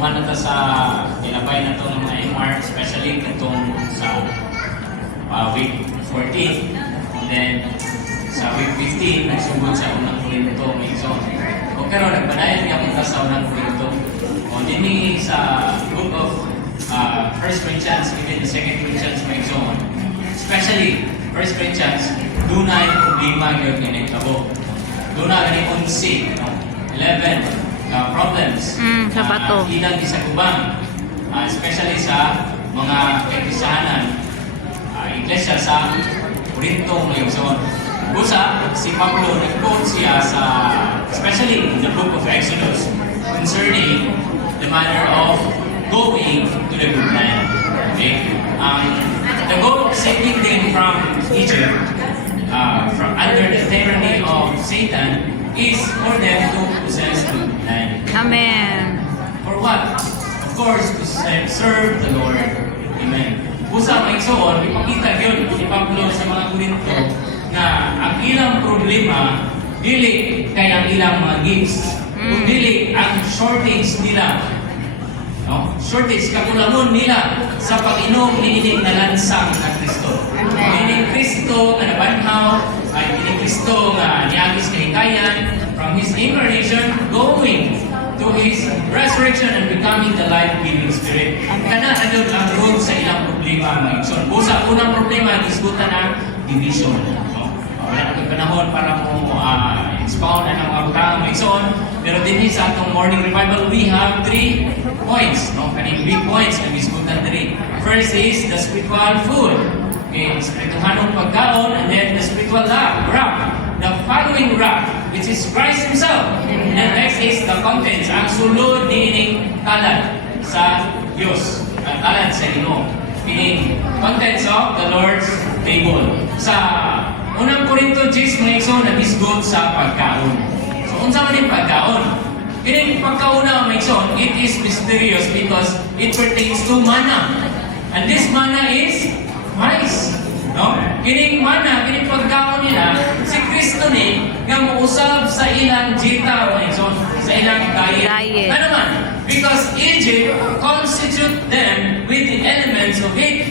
Namuha na ta sa ilabay na to ng mga MR, especially itong sa week 14. And then, sa week 15, nagsugod sa unang Korinto, may zone. O pero nagpadayan niya punta sa unang Korinto. O din sa book of 1 Corinthians, even the 2 Corinthians, may zone. Especially, 1 Corinthians, doon na yung problema yung ginitabo. Doon na ganit 11 problems sa bato. Ilang isa kubang, especially sa mga kaibisahanan, iglesia sa Corinto ngayon. So, busa, si Pablo, nag-quote siya sa, especially in the book of Exodus, concerning the matter of going to the good land. Okay? The goal of saving them from Egypt, from under the tyranny of Satan, is for them to possess the good land. Amen. For what? Of course, to serve the Lord. Amen. Busa may soon, ipakita yun ni Pablo sa mga Korinto na ang ilang problema dili kay ang ilang mga gifts. Kung dili ang shortage nila. No? Shortage, kakulangon nila sa pag-inom ni ining nalansang na Kristo. Ining Kristo na nabanhaw, ay ining Kristo na niagis kahikayan from His incarnation going to His resurrection and becoming the life-giving Spirit. Kana agad ang road sa ilang problema, mga igsoon. Busa, unang problema, isgutan ang division. No? Wala na panahon para mo expound ang mga butang, mga igsoon. Pero din sa atong morning revival, we have 3 points. No? Kaning big points na isgutan din. First is the spiritual food. Okay, spirituhanong pagkaon, and then the spiritual rock. The following rock, which is Christ Himself. And next is the contents, ang sulod niining kalat sa Diyos. Ang kalat sa Ginoo. Meaning, contents of the Lord's table. Sa unang Korinto 10, mga igsoon, nagisgot sa pagkaon. So, unsa man yung pagkaon? Kining pagkauna, mga igsoon, it is mysterious because it pertains to manna. And this manna is Christ. No? Kining mana, kining pagkaon nila, si Kristo ni nga mousab sa ilang jita, sa ilang diet. Ano man? Because Egypt constitute them with the elements of it.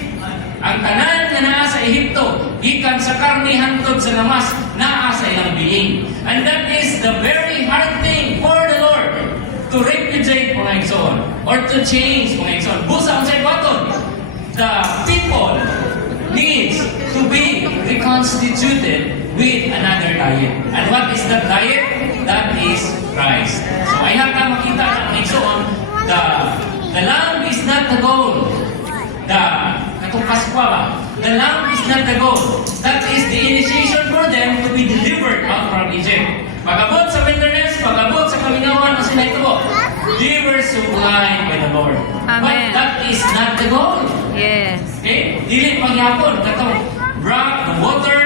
Ang tanan nga naa sa Ehipto, gikan sa karne hangtod sa lamas, naa sa ilang biing. And that is the very hard thing for the Lord to repudiate, mga igsoon, or to change, mga igsoon. Busa ang sa ibaton. The people needs to be reconstituted with another diet. And what is that diet? That is Christ. So ay hata makita ng igsoon, the lamb is not the goal. Katong Paskwa ba? The lamb is not the goal. That is the initiation for them to be delivered out from Egypt. Pag-abot sa wilderness, pag-abot sa kalingawan na sila ito, they were supplied by the Lord. Amen. But that is not the goal. Yes. Okay? Dili pagyapon, katong rock, water,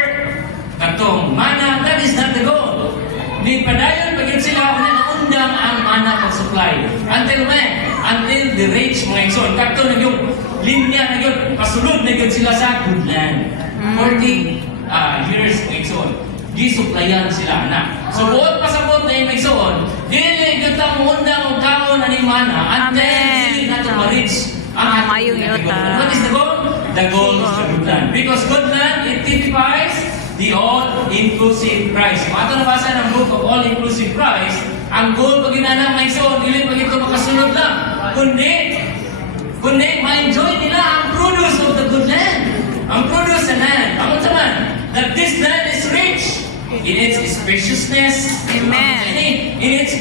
katong mana, that is not the goal. Di padayon pagin sila na naundang ang mana pag-supply. Until when? Until the rich, mga igsoon. Kato na yung linya na yun, pasulod na yun sila sa good land. 40 years, mga igsoon. Gisupplyan sila na. So, buot pasabot na yung mga igsoon, dili yun tang undang o kaon na ni mana until dili na ito ma-reach ang mayong yuta. What is the goal? The goal is the good land. Because good land, it typifies the all-inclusive Christ. Kung ato nabasa ng book of all-inclusive Christ, ang goal pag ginanang may soon, dili pag ito makasunod lang. Kundi ma-enjoy nila ang produce of the good land. Ang produce sa land. Ang man, that this land is rich in its spaciousness, Amen. in its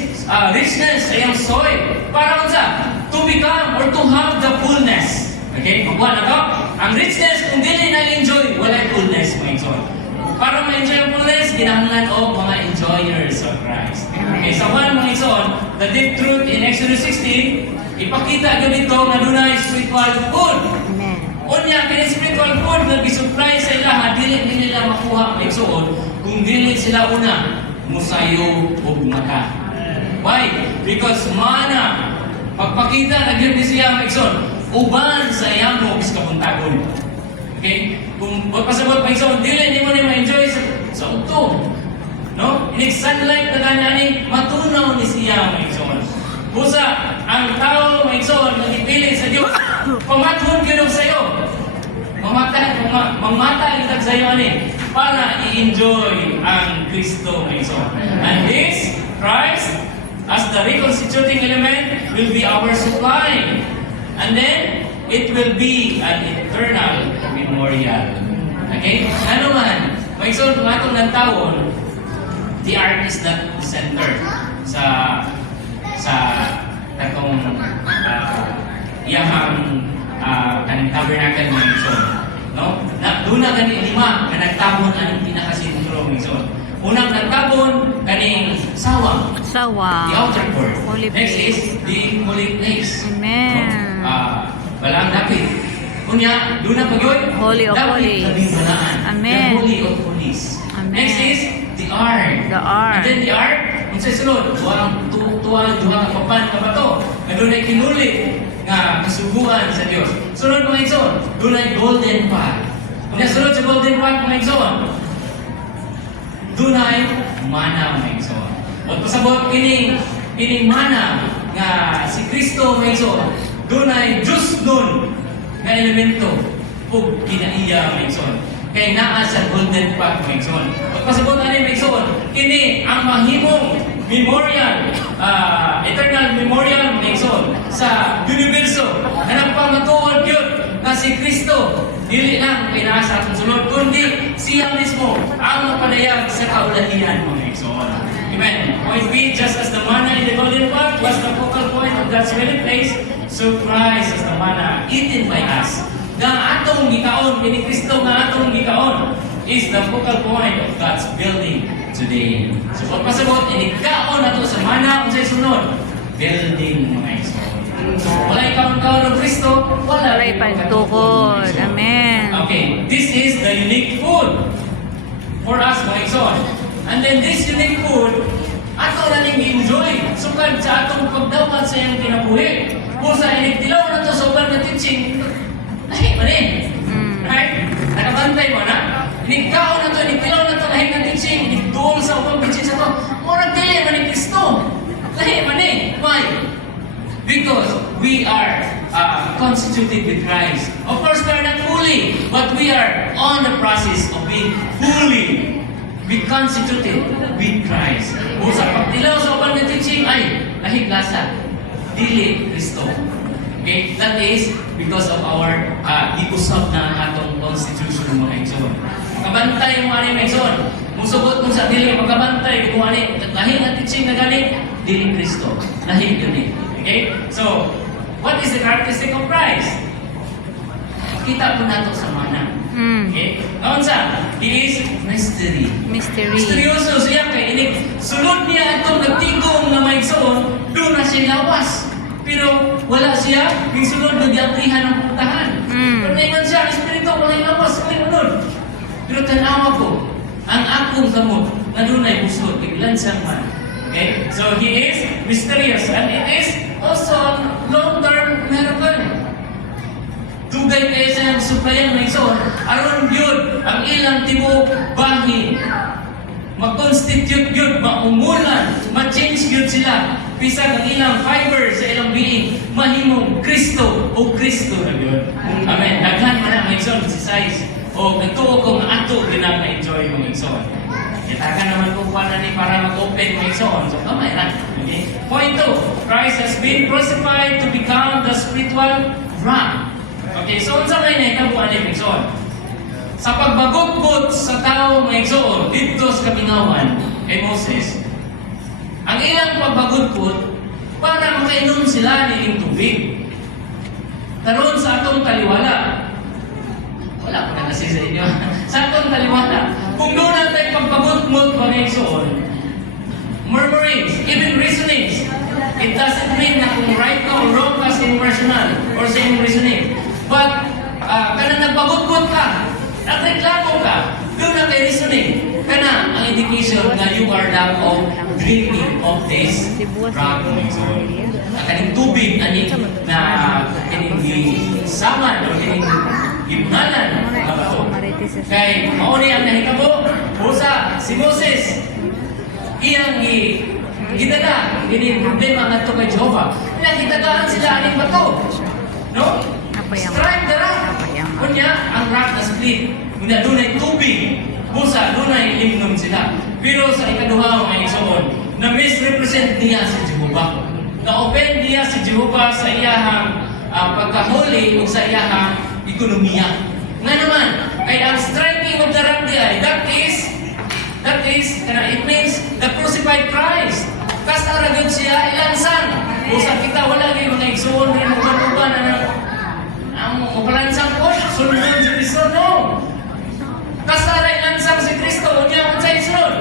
richness, ay ang soil. Para unsa? To become or to have the fullness. Okay? Kung na to, ang richness, kung dili na-enjoy, wala fullness, mga enjoy. Para ma-enjoy ang fullness, ginahanglan o mga enjoyers of Christ. Okay, sa one, mga igsoon, the deep truth in Exodus 16, ipakita ganito nga dunay spiritual food. Amen. Unya, kaya spiritual food na gisupply sa ilaha, dili nila makuha, mga igsoon, kung dili sila una, musayo o mata. Why? Because mana, pagpakita na gyud ni siya Mixon, uban sa iyang mo kapuntagon. Okay? Kung pasabot Mixon, dili ni mo ni ma-enjoy sa utong. No? Inig sunlight na ganani, matunaw ni siya Mixon. Busa, ang tao Pamathon gyud sa'yo. Mamata itag sa'yo ani para i-enjoy ang Kristo nga iso. And this, Christ, as the reconstituting element, will be our supply. And then, it will be an eternal memorial. Okay? Ano man, maigsoon kung atong ng taon, the art is not the center sa katong iyahang kaning tabernacle ng Igsoon. No? Doon na kaning lima na nagtabon ang pinakasentro ng Igsoon. Unang nagtabon kaning sawang, the Sawa. outer court. Holy Next place. is the holy place. Amen. Walang dapit. Kunya, doon na pag-yoy. Holy of dapit holies. labing balaan. Amen. The holy of holies. Amen. Next is the ark. The ark. And then the ark, kung sa sunod, duwang papan ka ba to? Na doon ay kinulit nga kasubuan sa Diyos. Sunod mga igsoon, doon ay golden pot. Kung sunod sa golden pot mga igsoon, doon ay mana mga igsoon. At pasabot kining mana nga si Kristo mga igsoon, doon ay Diyos doon nga elemento o kinaiya mga igsoon. Kaya naa sa golden pot mga igsoon. At pasabot ani mga igsoon, kini ang mahimong memorial, eternal memorial mga igsoon sa universo na nagpamatuod yun na si Kristo dili lang kay naa sa atong sunod kundi siya mismo ang mapadayag sa kaulahian mga igsoon. Amen. Point B, just as the manna in the golden pot was the focal point of God's dwelling place, so Christ as the manna eaten by us. Nga atong gikaon, kini Kristo nga atong gikaon is the focal point of God's building today. So kung pasabot, inigkaon na to sa mana kung sa'y sunod, building mga igsoon. So wala ikaon-kaon ng Kristo, wala Walay pagtukod. Amen. Okay, this is the unique food for us mga igsoon. And then this unique food, ato na ning enjoy sukad sa atong pagdawat sa iyang kinabuhi. Kung sa inigtilaw na to sa uban na teaching, lahi pa rin. Right? Nakabantay mo na? Inigkaon na to, inigtilaw na to, lahi na teaching, inigtuong sa ubang teaching sa to, murag dili man ni Kristo. Lahi man eh. Why? Because we are constituted with Christ. Of course, we are not fully, but we are on the process of being fully constituted with Christ. Kung sa pagtilaw sa upang na teaching, ay, lahig lasa, dili Kristo. Okay? That is because of our giusap na atong constitution mga igsoon. Makabantay mo ani mga igsoon. Musubot mo sa dili, makabantay kung ani, lahig na teaching na gani, dili Kristo. Lahig yun eh. Okay? So, what is the characteristic of Christ? Kita po nato sa mana. Okay? Kaon sa? He is mystery. Mystery. Misteryoso siya kay inig. Sulod niya itong nagtigong na may igsoon, doon na siya lawas. Pero wala siya, yung sulod doon diatrihan ng puntahan. Pero naingan siya, espiritu, wala yung lawas, wala yung unod. Pero tanawa ko, ang akong gamot, na doon ay busod, iglansang man. Okay? So he is mysterious and it is also long-term miracle. Dugay kayo sa suplayan ng igsoon, aron yun ang ilang tibok bahin. Mag-constitute yun, maumulan, ma-change yun sila. Pisag ang ilang fiber sa ilang being, mahimong Kristo o Kristo na yun. Amen. Daghan man ang igsoon, si size. O nagtuo kong ato ginag-enjoy mong igsoon. Itaga naman kung paano ni para mag-open mong igsoon. So, kamay na. Okay? Point 2, Christ has been crucified to become the spiritual rock. Okay, so unsa may nahitabuan ni igsoon? Sa pagbagugbot sa tao mga igsoon dito sa kabingawan kay Moses, ang ilang pagbagugbot para makainom sila nining tubig. Karon sa atong taliwala, wala ko na kasi sa inyo. Sa atong taliwala, kung doon natin pagbagugbot mga igsoon, murmurings, even reasonings, it doesn't mean na kung right ka or wrong ka sa iyong rational or sa iyong reasoning. But, kana nagpagudgod ka, nagreklamo ka, doon na kay reasoning, kana ang indication na you are not of drinking of this rock. Ang kaning tubig, ani na kining saman o kining gimnalan na bato. Kay, mauni ang nahitabo, busa, si Moses, iyang gidala, kining problema nga ito kay Jehovah. Nakitagaan sila aning bato. No? Napayama. Strike the rock. Napayama. Kunya, ang rock na split. Kunya, doon ay tubig. Busa, doon ay limnom sila. Pero sa ikaduha, mga igsoon, na misrepresent niya si Jehovah. Na-open niya si Jehovah sa iyahang pagkahuli o sa iyahang ekonomiya. Nga naman, kaya ang striking of the rock ay, it means the crucified Christ. Kasta ragod siya ilansan. Busa kita, wala rin mga igsoon rin magkabuban na ang mapalansang ko, sunod si Kristo, no. Kasta rin lansang si Kristo, unya ang sa isunod.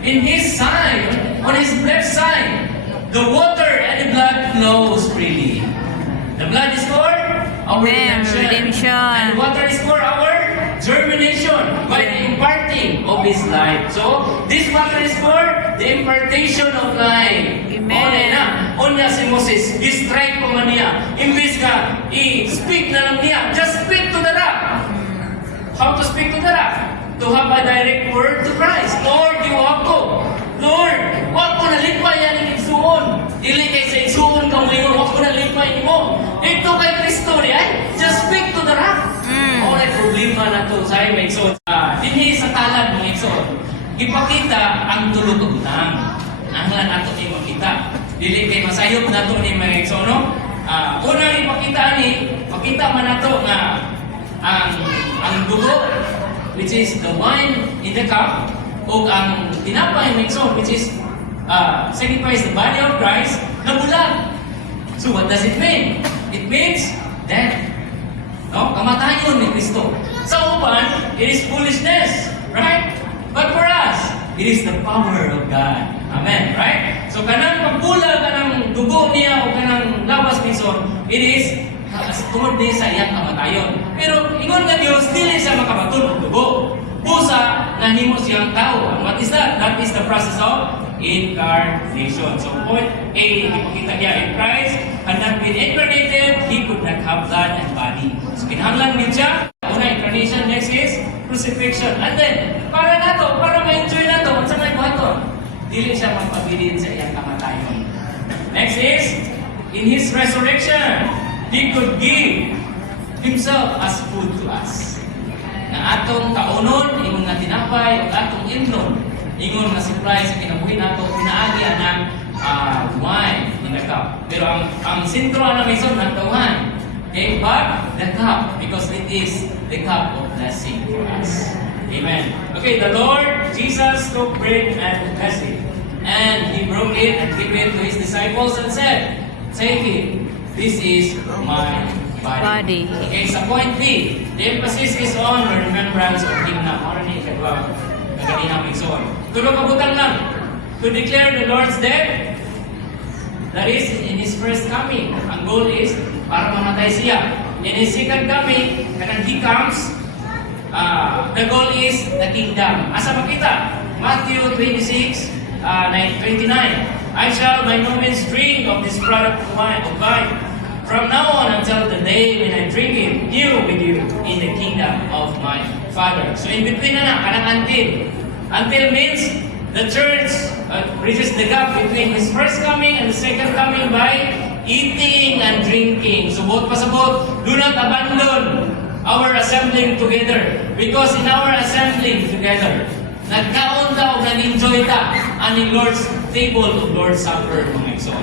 In His side, on His left side, the water and the blood flows freely. The blood is for our Amen. Redemption. and water is for our germination by the imparting of His life. So, this water is for the impartation of life. Amen. Onya si Moses, i-strike po man niya. Imbis ka, i-speak na lang niya. Just speak to the rock. How to speak to the rock? To have a direct word to Christ. Lord, you have to. Lord, wag ko na lipay yan ang igsuon. Dili kay sa igsuon ka mo yun, wag ko na lipay mo. Ito kay Kristo ay, just speak to the rock. O na problema na to sa may igsuon. Dinhi sa talan ng igsuon. Ipakita ang tulog ng utang. Ang lan ato ni makita. Dili kay masayop na to ni mga igsuon, no? Unang ipakita ni, pakita man nato nga ang dugo, which is the wine in the cup, o ang tinapay ng igsoon, which is signifies the body of Christ, na bulag. So what does it mean? It means death. No? Kamatayon ni Kristo. Sa uban, it is foolishness. Right? But for us, it is the power of God. Amen. Right? So kanang pagbulag, kanang dugo niya, o kanang labas ni Son, it is tungod din sa iyang kamatayon. Pero ingon nga Diyos, dili siya makamatun ng dugo. Pusa, nahimo siyang tao. And what is that? That is the process of incarnation. So point A, ipakita niya, if Christ had not been incarnated, He could not have blood and body. So kinahanglan din siya. Una, incarnation. Next is crucifixion. And then, para nato, para ma-enjoy nato, at sa may buhaton, dili siya magpabilin sa iyang kamatayon. Next is, in His resurrection, He could give Himself as food to us. Na atong kaunon, ingon nga tinapay, o atong imnon, ingon nga supply sa kinabuhi nato, pinaagya ng wine in the cup. Pero ang sentro na may son, ang wine. Okay, but the cup, because it is the cup of blessing for us. Amen. Okay, the Lord Jesus took bread and blessed it. And He broke it and gave it to His disciples and said, take it, this is my body. Okay, sa point B, the emphasis is on the remembrance of Him na. Marinig ka ba? Naganina may son. Tulong kabutang lang. To declare the Lord's death, that is, in His first coming. Ang goal is, para mamatay siya. In His second coming, kanang He comes, the goal is the kingdom. Asa makita? Matthew 26, 29. I shall by no means drink of this product of wine from now on until the day when I drink it new with you in the kingdom of my Father. So in between na kanang until. Until means the church bridges the gap between His first coming and the second coming by eating and drinking. So both pasabot, do not abandon our assembling together. Because in our assembling together, nagkaon ta o nag-enjoy ta ang Lord's table of Lord's Supper, mga igsoon.